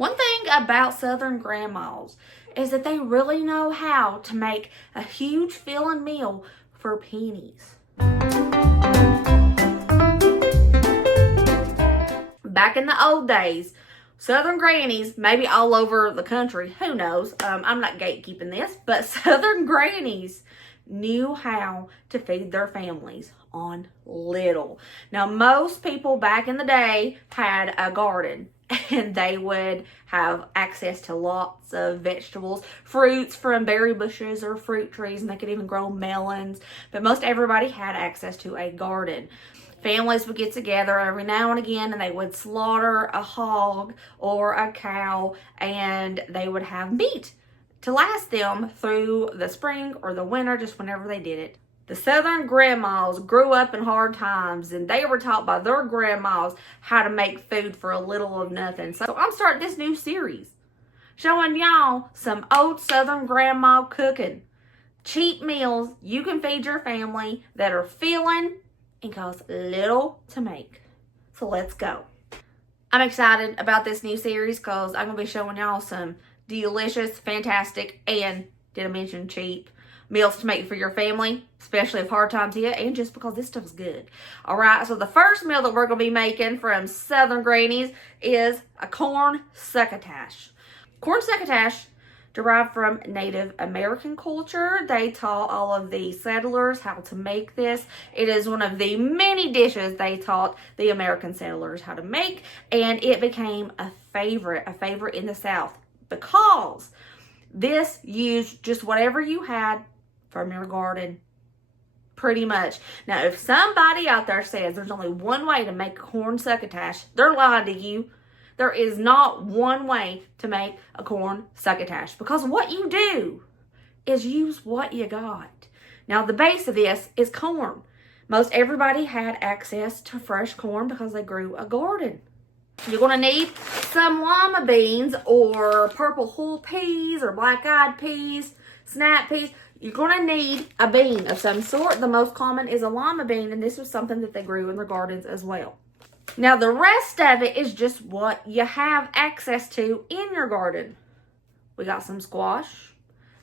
One thing about Southern grandmas is that they really know how to make a huge filling meal for pennies. Back in the old days, Southern grannies, maybe all over the country, who knows, I'm not gatekeeping this, but Southern grannies knew how to feed their families on little. Now, most people back in the day had a garden, and they would have access to lots of vegetables, fruits from berry bushes or fruit trees, and they could even grow melons. But most everybody had access to a garden. Families would get together every now and again, and they would slaughter a hog or a cow, and they would have meat to last them through the spring or the winter, just whenever they did it. The Southern grandmas grew up in hard times, and they were taught by their grandmas how to make food for a little of nothing. So I'm starting this new series, showing y'all some old Southern grandma cooking. Cheap meals you can feed your family that are filling and cost little to make. So let's go. I'm excited about this new series because I'm going to be showing y'all some delicious, fantastic, and did I mention cheap meals to make for your family, especially if hard times hit, and just because this stuff's good. All right, so the first meal that we're going to be making from Southern grannies is a corn succotash. Corn succotash derived from Native American culture. They taught all of the settlers how to make this. It is one of the many dishes they taught the American settlers how to make, and it became a favorite in the South because this used just whatever you had from your garden, pretty much. Now, if somebody out there says there's only one way to make corn succotash, they're lying to you. There is not one way to make a corn succotash, because what you do is use what you got. Now, the base of this is corn. Most everybody had access to fresh corn because they grew a garden. You're going to need some lima beans or purple hull peas or black-eyed peas, snap peas. You're going to need a bean of some sort. The most common is a lima bean, and this was something that they grew in their gardens as well. Now, the rest of it is just what you have access to in your garden. We got some squash.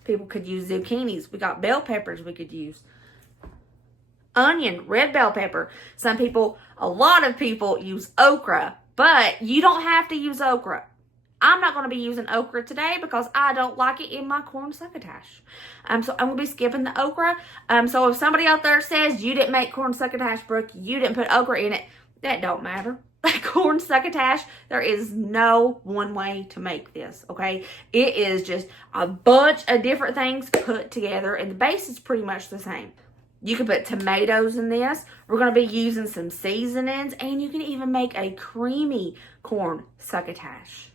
People could use zucchinis. We got bell peppers we could use. Onion, red bell pepper. A lot of people use okra, but you don't have to use okra. I'm not going to be using okra today because I don't like it in my corn succotash. So I'm going to be skipping the okra. So if somebody out there says you didn't make corn succotash, Brooke, you didn't put okra in it, that don't matter. Corn succotash, there is no one way to make this, okay? It is just a bunch of different things put together, and the base is pretty much the same. You can put tomatoes in this. We're going to be using some seasonings, and you can even make a creamy corn succotash.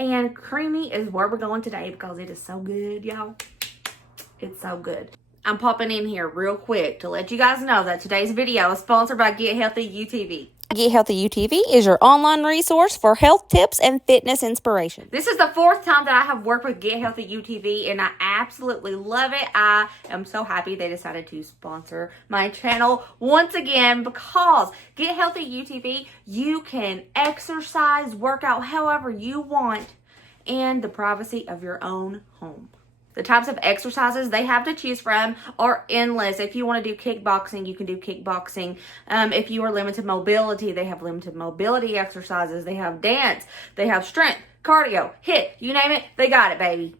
And creamy is where we're going today because it is so good, y'all. It's so good. I'm popping in here real quick to let you guys know that today's video is sponsored by Get Healthy UTV. Get Healthy UTV is your online resource for health tips and fitness inspiration. This is the fourth time that I have worked with Get Healthy UTV, and I absolutely love it. I am so happy they decided to sponsor my channel once again because Get Healthy UTV, you can exercise, work out however you want in the privacy of your own home. The types of exercises they have to choose from are endless. If you want to do kickboxing, you can do kickboxing. If you are limited mobility, they have limited mobility exercises. They have dance. They have strength, cardio, HIIT, you name it, they got it, baby.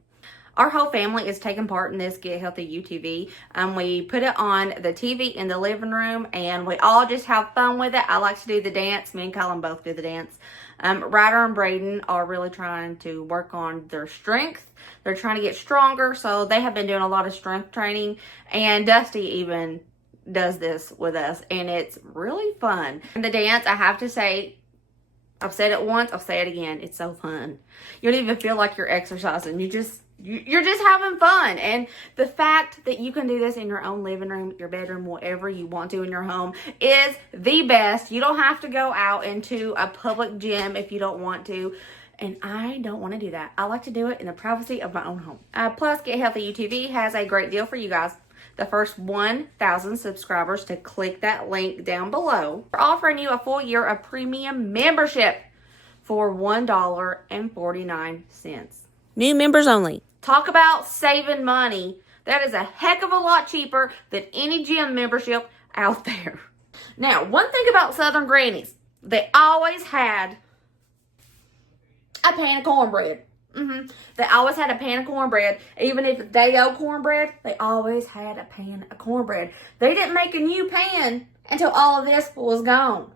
Our whole family is taking part in this Get Healthy UTV. We put it on the TV in the living room, and we all just have fun with it. I like to do the dance. Me and Colin both do the dance. Ryder and Braden are really trying to work on their strength. They're trying to get stronger, so they have been doing a lot of strength training, and Dusty even does this with us, and it's really fun. And the dance, I have to say, I've said it once, I'll say it again, it's so fun. You don't even feel like you're exercising. You're just having fun. And the fact that you can do this in your own living room, your bedroom, whatever you want to in your home is the best. You don't have to go out into a public gym if you don't want to. And I don't want to do that. I like to do it in the privacy of my own home. Plus, Get Healthy UTV has a great deal for you guys. The first 1,000 subscribers to click that link down below. We're offering you a full year of premium membership for $1.49. New members only. Talk about saving money. That is a heck of a lot cheaper than any gym membership out there. Now, one thing about Southern Grannies, they always had a pan of cornbread. They always had a pan of cornbread. Even if they owe cornbread, they always had a pan of cornbread. They didn't make a new pan until all of this was gone.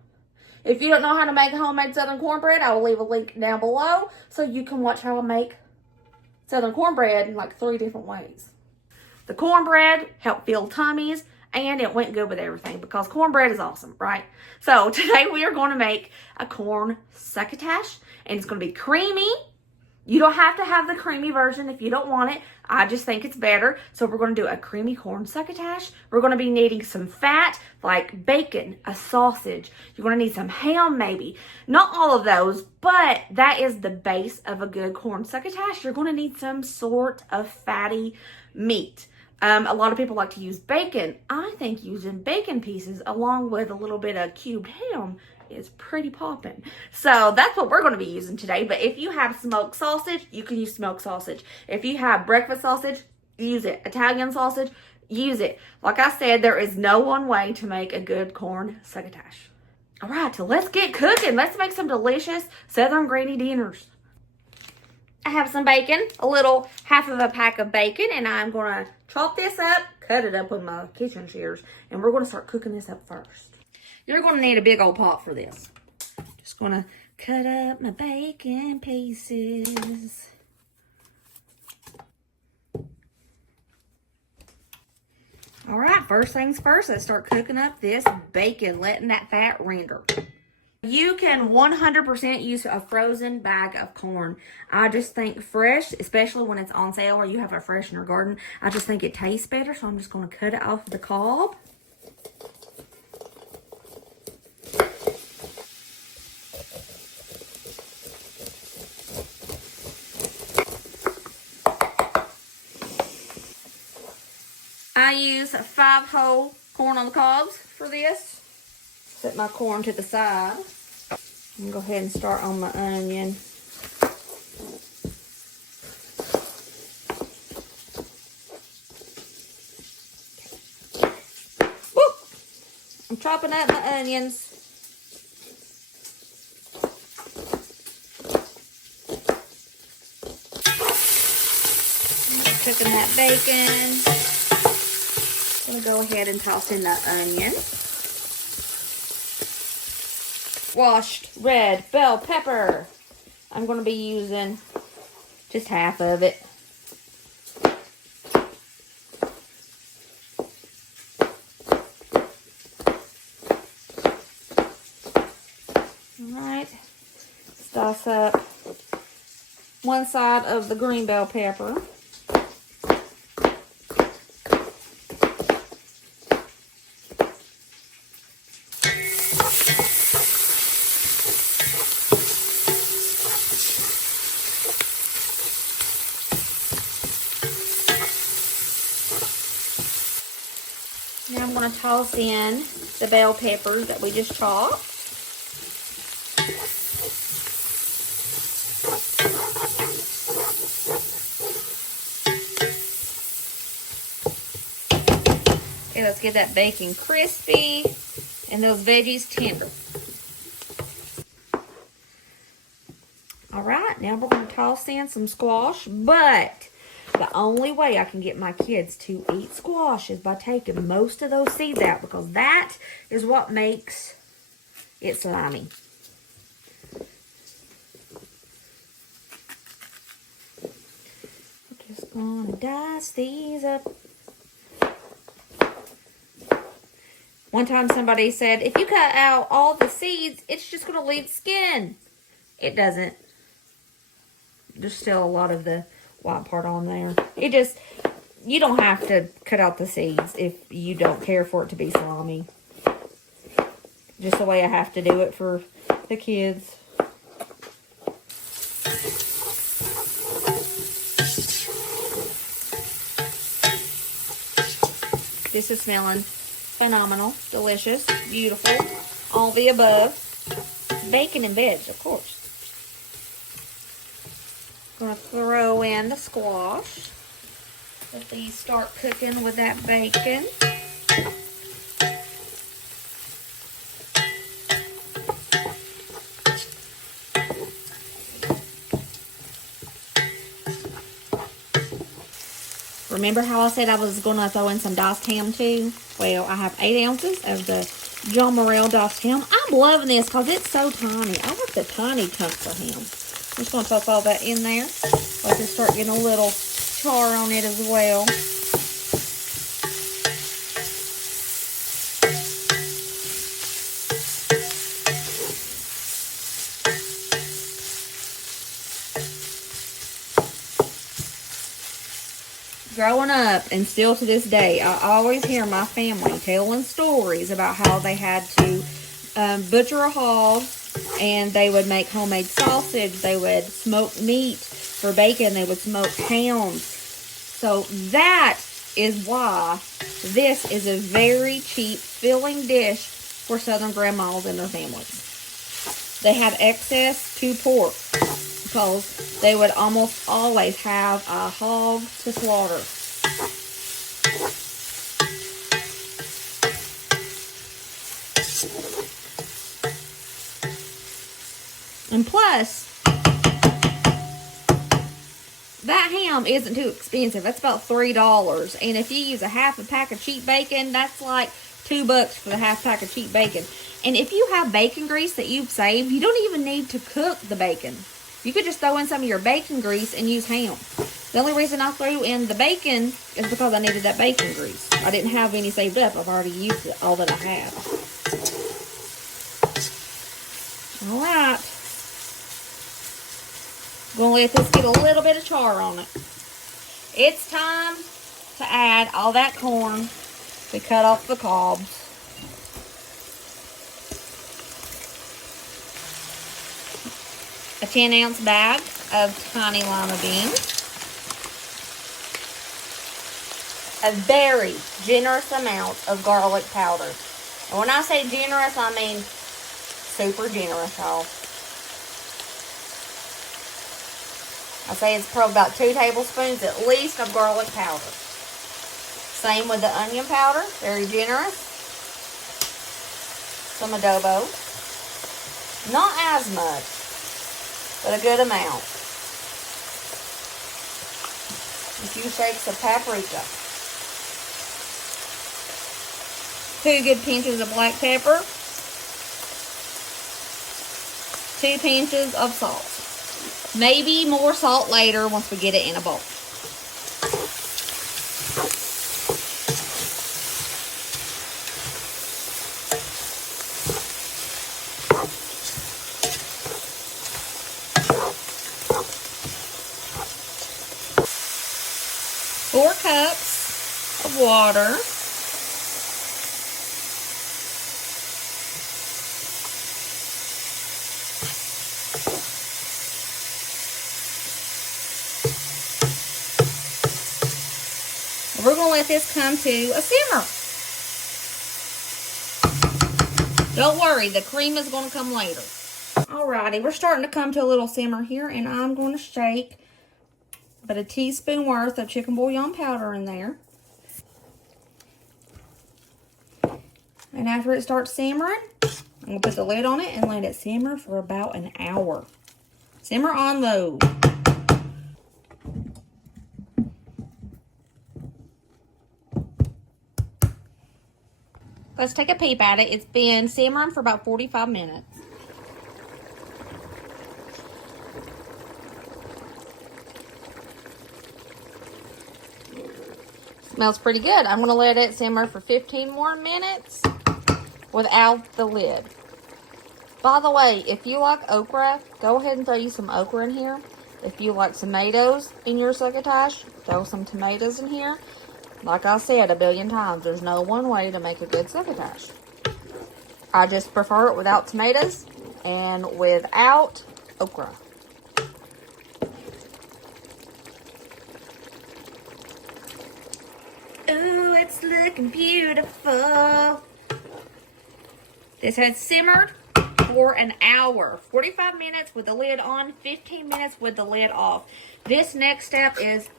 If you don't know how to make homemade Southern cornbread, I will leave a link down below so you can watch how I make Southern cornbread in like 3 different ways. The cornbread helped fill tummies, and it went good with everything because cornbread is awesome, right? So today we are going to make a corn succotash, and it's going to be creamy. You don't have to have the creamy version if you don't want it. I just think it's better. So we're going to do a creamy corn succotash. We're going to be needing some fat, like bacon, a sausage. You're going to need some ham maybe. Not all of those, but that is the base of a good corn succotash. You're going to need some sort of fatty meat. A lot of people like to use bacon. I think using bacon pieces along with a little bit of cubed ham is pretty popping. So that's what we're going to be using today. But if you have smoked sausage, you can use smoked sausage. If you have breakfast sausage, use it. Italian sausage, use it. Like I said, there is no one way to make a good corn succotash. All right, so let's get cooking. Let's make some delicious Southern Granny dinners. I have some bacon, a little half of a pack of bacon, and I'm going to chop this up, cut it up with my kitchen shears, and we're going to start cooking this up first. You're going to need a big old pot for this. Just going to cut up my bacon pieces. All right, first things first, let's start cooking up this bacon, letting that fat render. You can 100% use a frozen bag of corn. I just think fresh, especially when it's on sale or you have it fresh in your garden, I just think it tastes better, so I'm just going to cut it off the cob. I use 5 whole corn on the cobs for this. Set my corn to the side. I'm gonna go ahead and start on my onion. Woo! I'm chopping up my onions. Cooking that bacon. I'm gonna go ahead and toss in the onion. Washed red bell pepper. I'm going to be using just half of it. Alright, toss up one side of the green bell pepper. Now I'm going to toss in the bell peppers that we just chopped. Okay, let's get that bacon crispy and those veggies tender. All right, now we're going to toss in some squash, but the only way I can get my kids to eat squash is by taking most of those seeds out, because that is what makes it slimy. We're just going to dice these up. One time somebody said, if you cut out all the seeds, it's just going to leave skin. It doesn't. There's still a lot of the white part on there. It just, you don't have to cut out the seeds if you don't care for it to be slimy. Just the way I have to do it for the kids. This is smelling phenomenal, delicious, beautiful, all the above. Bacon and veg, of course. going to throw in the squash. Let these start cooking with that bacon. Remember how I said I was going to throw in some diced ham too? Well, I have 8 ounces of the John Morrell diced ham. I'm loving this because it's so tiny. I like the tiny chunks of ham. I'm just going to toss all that in there. Let it start getting a little char on it as well. Growing up, and still to this day, I always hear my family telling stories about how they had to butcher a hog, and they would make homemade sausage, they would smoke meat for bacon, they would smoke hounds. So that is why this is a very cheap filling dish for Southern grandmas and their families. They have access to pork because they would almost always have a hog to slaughter. And plus, that ham isn't too expensive. That's about $3. And if you use a half a pack of cheap bacon, that's like $2 for the half pack of cheap bacon. And if you have bacon grease that you've saved, you don't even need to cook the bacon. You could just throw in some of your bacon grease and use ham. The only reason I threw in the bacon is because I needed that bacon grease. I didn't have any saved up. I've already used it, all that I have. All right. Gonna let this get a little bit of char on it. It's time to add all that corn. We cut off the cobs. A 10-ounce bag of tiny lima beans. A very generous amount of garlic powder. And when I say generous, I mean super generous, y'all. I say it's probably about 2 tablespoons at least of garlic powder. Same with the onion powder, very generous. Some adobo. Not as much, but a good amount. A few shakes of paprika. 2 good pinches of black pepper. 2 pinches of salt. Maybe more salt later once we get it in a bowl. Four cups of water. We're going to let this come to a simmer. Don't worry, the cream is going to come later. Alrighty, we're starting to come to a little simmer here, and I'm going to shake about a teaspoon worth of chicken bouillon powder in there. And after it starts simmering, I'm going to put the lid on it and let it simmer for about an hour. Simmer on low. Let's take a peep at it. It's been simmering for about 45 minutes. Smells pretty good. I'm going to let it simmer for 15 more minutes without the lid. By the way, if you like okra, go ahead and throw you some okra in here. If you like tomatoes in your succotash, throw some tomatoes in here. Like I said a billion times, there's no one way to make a good succotash. I just prefer it without tomatoes and without okra. Ooh, it's looking beautiful. This has simmered for an hour. 45 minutes with the lid on, 15 minutes with the lid off. This next step is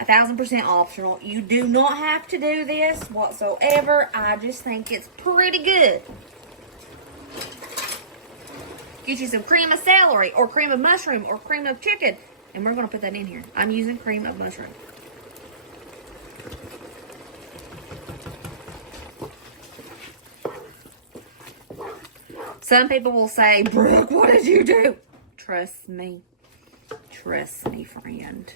1000% optional. You do not have to do this whatsoever. I just think it's pretty good. Get you some cream of celery or cream of mushroom or cream of chicken. And we're going to put that in here. I'm using cream of mushroom. Some people will say, Brooke, what did you do? Trust me. Trust me, friend.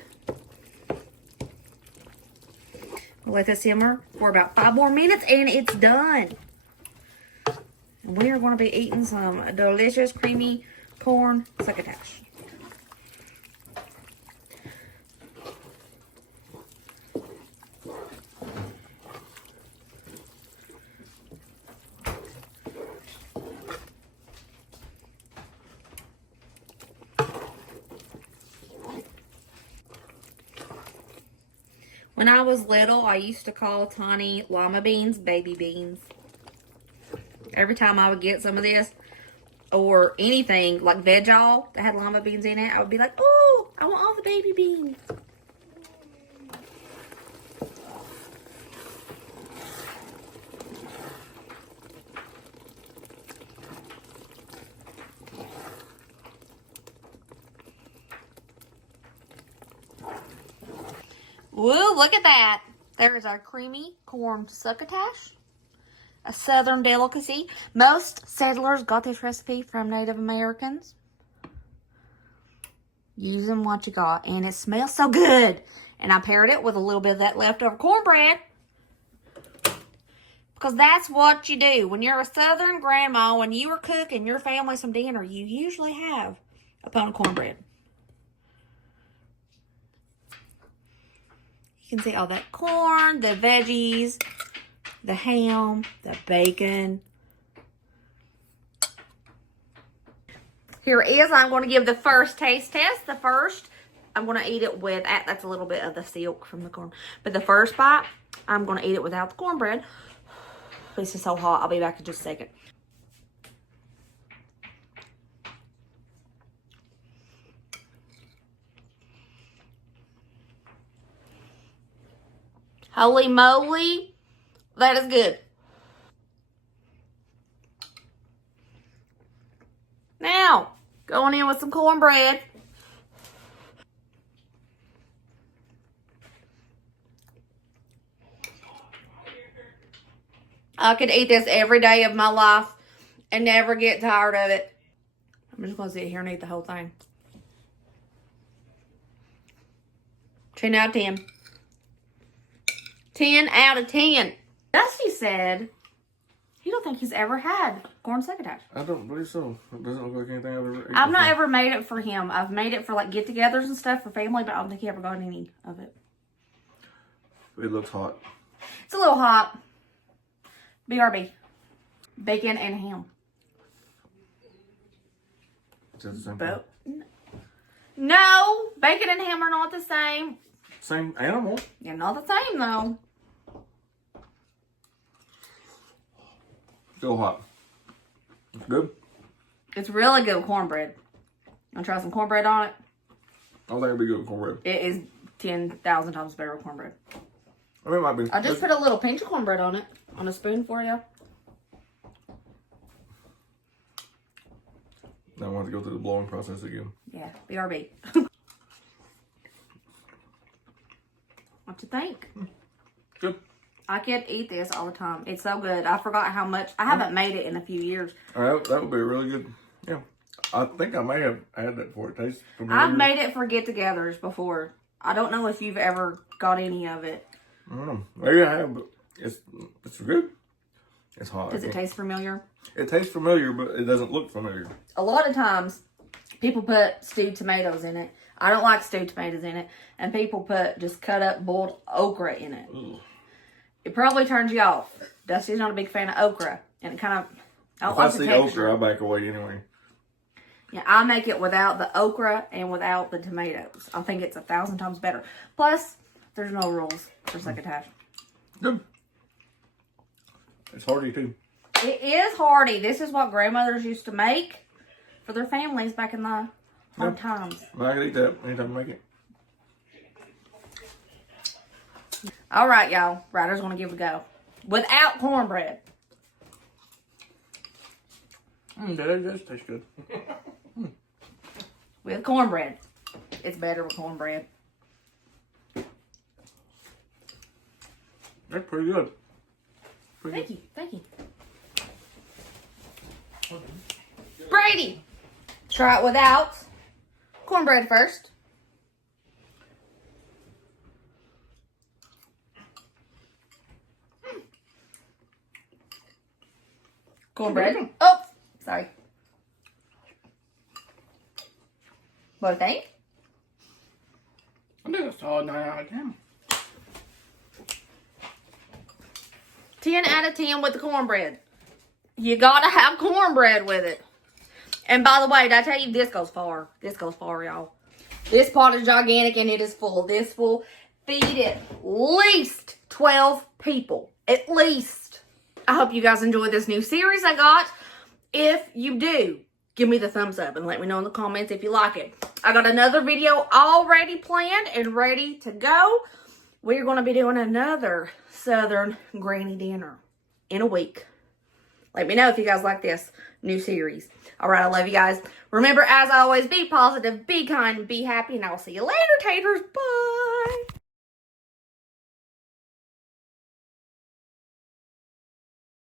We'll let this simmer for about 5 more minutes and it's done. And we are going to be eating some delicious creamy corn succotash. When I was little, I used to call tiny lima beans baby beans. Every time I would get some of this, or anything like veg-all that had lima beans in it, I would be like, oh, I want all the baby beans. Woo, look at that. There's our creamy corn succotash, a southern delicacy. Most settlers got this recipe from Native Americans. Using what you got, and it smells so good. And I paired it with a little bit of that leftover cornbread, because that's what you do. When you're a southern grandma, when you are cooking your family some dinner, you usually have a pound of cornbread. You can see all that corn, the veggies, the ham, the bacon. Here is, I'm going to give the first taste test. The first, I'm going to eat it with, that's a little bit of the silk from the corn. But the first bite, I'm going to eat it without the cornbread. This is so hot. I'll be back in just a second. Holy moly, that is good. Now, going in with some cornbread. I could eat this every day of my life and never get tired of it. I'm just going to sit here and eat the whole thing. 10 out of 10. 10 out of 10. Dusty said he don't think he's ever had corn succotash. I don't believe so. It doesn't look like anything I've ever eaten. I've not ever made it for him. I've made it for like get-togethers and stuff for family, but I don't think he ever got any of it. It looks hot. It's a little hot. BRB. Bacon and ham. Is that the same thing? No, bacon and ham are not the same. Same animal. They're not the same though. Still hot. It's good. It's really good with cornbread. Want to try some cornbread on it? I think it'd be good with cornbread. It is 10,000 times better with cornbread. I mean, it might be. I just put a little pinch of cornbread on it, on a spoon for you. Now I want to go through the blowing process again. Yeah, BRB. What you think? Good. I could eat this all the time. It's so good. I forgot how much. I haven't made it in a few years. All right, that would be really good. Yeah. I think I may have had that before. It tastes familiar. I've made it for get-togethers before. I don't know if you've ever got any of it. I don't know. Maybe I have, but it's good. It's hot. Does it taste familiar? It tastes familiar, but it doesn't look familiar. A lot of times, people put stewed tomatoes in it. I don't like stewed tomatoes in it. And people put just cut up boiled okra in it. Ugh. It probably turns you off. Dusty's not a big fan of okra. And it kind of, I don't If I like the see texture. okra, I back away anyway. Yeah, I make it without the okra and without the tomatoes. I think it's 1,000 times better. Plus, there's no rules for succotash. Good. It's hearty too. It is hearty. This is what grandmothers used to make. for their families back in the hard times. I can eat that anytime I make it. All right, y'all. Ryder's going to give it a go. Without cornbread. That does taste good. With cornbread. It's better with cornbread. That's pretty good. Thank you. Thank you. Brady, try it without cornbread first. Cornbread. Oh, sorry. What do you think? I think it's all 9 out of 10. 10 out of 10 with the cornbread. You gotta have cornbread with it. And by the way, did I tell you, this goes far. This goes far, y'all. This pot is gigantic and it is full. This will feed at least 12 people. At least. I hope you guys enjoyed this new series I got. If you do, give me the thumbs up and let me know in the comments if you like it. I got another video already planned and ready to go. We're going to be doing another Southern Granny dinner in a week. Let me know if you guys like this new series. All right, I love you guys. Remember, as always, be positive, be kind, and be happy. And I will see you later, taters. Bye.